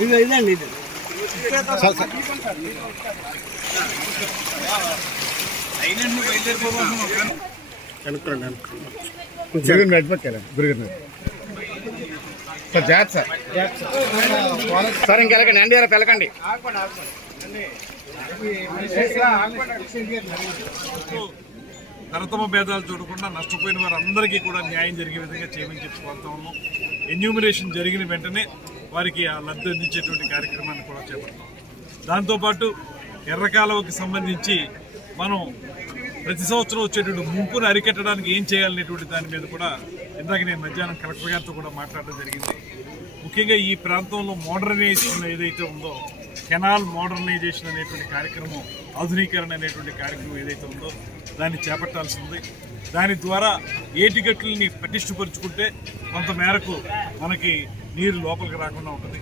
ఇది ఇదండి ఇది కనుక్కోండి. కనుక్కోండి గురుగారు నడిపక్కాలి గురుగారు సార్ జాగ్రత్త సార్. సార్ ఇంకెళ్ళకండి ఎన్డీఆర్ వెళ్ళకండి. తరతమ భేదాలు చూడకుండా నష్టపోయిన వారందరికీ కూడా న్యాయం జరిగే విధంగా చేయమని చెప్పి కోరుతా ఉన్నాం. ఎన్యూమినేషన్ జరిగిన వెంటనే వారికి ఆ లబ్ధి అందించేటువంటి కార్యక్రమాన్ని కూడా చేపడతాం. దాంతోపాటు ఎర్రకాలువకి సంబంధించి మనం ప్రతి సంవత్సరం వచ్చేటువంటి ముంపును అరికట్టడానికి ఏం చేయాలనేటువంటి దాని మీద కూడా ఇందాక నేను మధ్యాహ్నం కలెక్టర్ గారితో కూడా మాట్లాడడం జరిగింది. ముఖ్యంగా ఈ ప్రాంతంలో మోడర్నైజేషన్ ఏదైతే ఉందో కెనాల్ మోడర్నైజేషన్ అనేటువంటి కార్యక్రమం ఆధునీకరణ అనేటువంటి కార్యక్రమం ఏదైతే ఉందో దాన్ని చేపట్టాల్సి ఉంది. దాని ద్వారా ఏటిగట్లని పటిష్టపరుచుకుంటే కొంత మేరకు మనకి నీరు లోపలికి రాకుండా ఉంటుంది.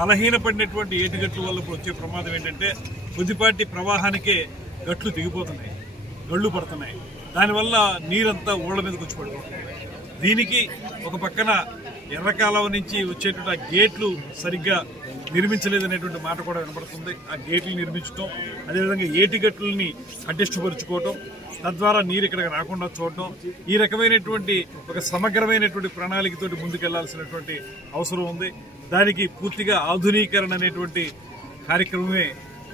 బలహీనపడినటువంటి ఏటిగట్ల వల్ల ఇప్పుడు వచ్చే ప్రమాదం ఏంటంటే కొద్దిపాటి ప్రవాహానికే గట్లు దిగిపోతున్నాయి గళ్ళు పడుతున్నాయి. దానివల్ల నీరంతా ఊళ్ళ మీదకి వచ్చి పడిపోతుంది. దీనికి ఒక పక్కన ఎర్రకాలం నుంచి వచ్చేటువంటి ఆ గేట్లు సరిగ్గా నిర్మించలేదనేటువంటి మాట కూడా వినపడుతుంది. ఆ గేట్లు నిర్మించడం అదేవిధంగా ఏటిగట్లని పటిష్టపరుచుకోవటం తద్వారా నీరు ఇక్కడికి రాకుండా చూడటం ఈ రకమైనటువంటి ఒక సమగ్రమైనటువంటి ప్రణాళికతోటి ముందుకెళ్ళాల్సినటువంటి అవసరం ఉంది. దానికి పూర్తిగా ఆధునీకరణ అనేటువంటి కార్యక్రమమే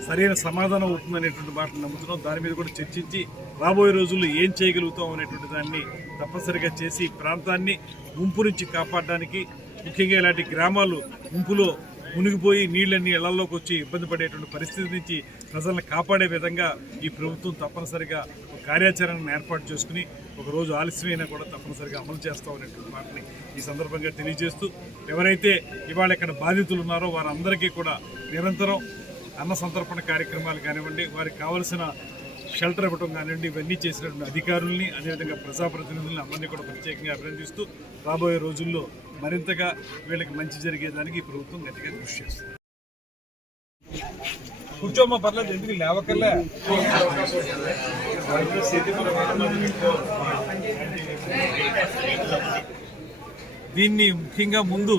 సరైన సమాధానం అవుతుందనేటువంటి మాటలు నమ్ముతున్నాం. దాని మీద కూడా చర్చించి రాబోయే రోజుల్లో ఏం చేయగలుగుతాం అనేటువంటి దాన్ని తప్పనిసరిగా చేసి ప్రాంతాన్ని ముంపు నుంచి కాపాడడానికి ముఖ్యంగా ఇలాంటి గ్రామాలు ముంపులో మునిగిపోయి నీళ్ళన్నీ ఇళ్ళలోకి వచ్చి ఇబ్బంది పడేటువంటి పరిస్థితి నుంచి ప్రజలను కాపాడే విధంగా ఈ ప్రభుత్వం తప్పనిసరిగా ఒక కార్యాచరణను ఏర్పాటు చేసుకుని ఒక రోజు ఆలస్యమైనా కూడా తప్పనిసరిగా అమలు చేస్తామనేటువంటి మాటని ఈ సందర్భంగా తెలియజేస్తూ ఎవరైతే ఇవాళ ఇక్కడ బాధితులు ఉన్నారో వారందరికీ కూడా నిరంతరం అన్న సంతర్పణ కార్యక్రమాలు కానివ్వండి వారికి కావలసిన షెల్టర్ ఇవ్వడం కానివ్వండి ఇవన్నీ చేసినటువంటి అధికారుల్ని అదేవిధంగా ప్రజాప్రతినిధుల్ని అందరినీ కూడా ప్రత్యేకంగా అభినందిస్తూ రాబోయే రోజుల్లో మరింతగా వీళ్ళకి మంచి జరిగేదానికి ఈ ప్రభుత్వం గట్టిగా కృషి చేస్తుంది. కూర్చోమ్మా పర్లేదు ఎందుకు లేవకల్లా దీన్ని ముఖ్యంగా ముందు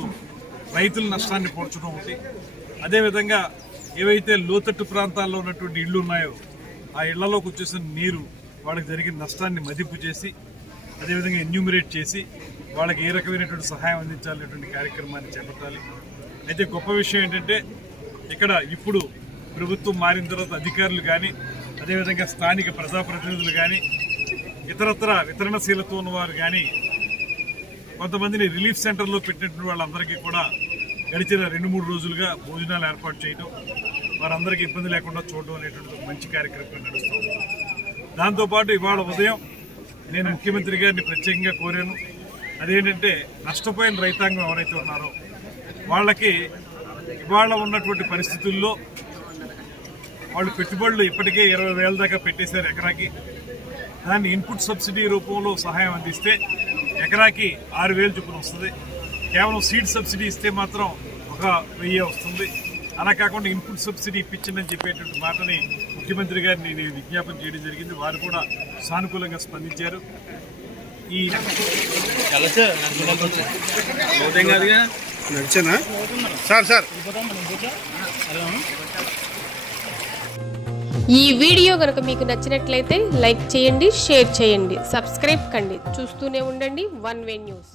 రైతుల నష్టాన్ని పోడ్చడం ఒకటి. అదేవిధంగా ఏవైతే లోతట్టు ప్రాంతాల్లో ఉన్నటువంటి ఇళ్ళు ఉన్నాయో ఆ ఇళ్ళలోకి వచ్చేసిన నీరు వాళ్ళకి జరిగిన నష్టాన్ని మదింపు చేసి అదేవిధంగా ఎన్యూమిరేట్ చేసి వాళ్ళకి ఏ రకమైనటువంటి సహాయం అందించాలనేటువంటి కార్యక్రమాన్ని చేపట్టాలి. అయితే గొప్ప విషయం ఏంటంటే ఇక్కడ ఇప్పుడు ప్రభుత్వం మారిన తర్వాత అధికారులు కానీ అదేవిధంగా స్థానిక ప్రజాప్రతినిధులు కానీ ఇతరత్ర వితరణశీలతో ఉన్నవారు కానీ కొంతమందిని రిలీఫ్ సెంటర్లో పెట్టినటువంటి వాళ్ళందరికీ కూడా గడిచిన రెండు మూడు రోజులుగా భోజనాలు ఏర్పాటు చేయడం వారందరికీ ఇబ్బంది లేకుండా చూడడం అనేటువంటి మంచి కార్యక్రమం నడుస్తుంది దాంతోపాటు ఇవాళ ఉదయం నేను ముఖ్యమంత్రి గారిని ప్రత్యేకంగా కోరాను. అదేంటంటే నష్టపోయిన రైతాంగం ఎవరైతే ఉన్నారో వాళ్ళకి ఇవాళ ఉన్నటువంటి పరిస్థితుల్లో వాళ్ళు పెట్టుబడులు ఇప్పటికే ఇరవై వేల దాకా పెట్టేశారు ఎకరాకి. దాన్ని ఇన్పుట్ సబ్సిడీ రూపంలో సహాయం అందిస్తే ఎకరాకి ఆరు వేలు చొప్పున వస్తుంది. కేవలం సీడ్ సబ్సిడీ ఇస్తే మాత్రం ఒక వెయ్యి వస్తుంది. అలా కాకుండా ఇన్పుట్ సబ్సిడీ ఇప్పించండి చెప్పేటువంటి మాటని ముఖ్యమంత్రి గారిని నేను విజ్ఞాపన చేయడం జరిగింది. వారు కూడా సానుకూలంగా స్పందించారు. ఈ నడిచానా? Sir sir. ఈ వీడియో కనుక మీకు నచ్చినట్లయితే లైక్ చేయండి షేర్ చేయండి సబ్స్క్రైబ్ కండి. చూస్తూనే ఉండండి వన్ వే న్యూస్.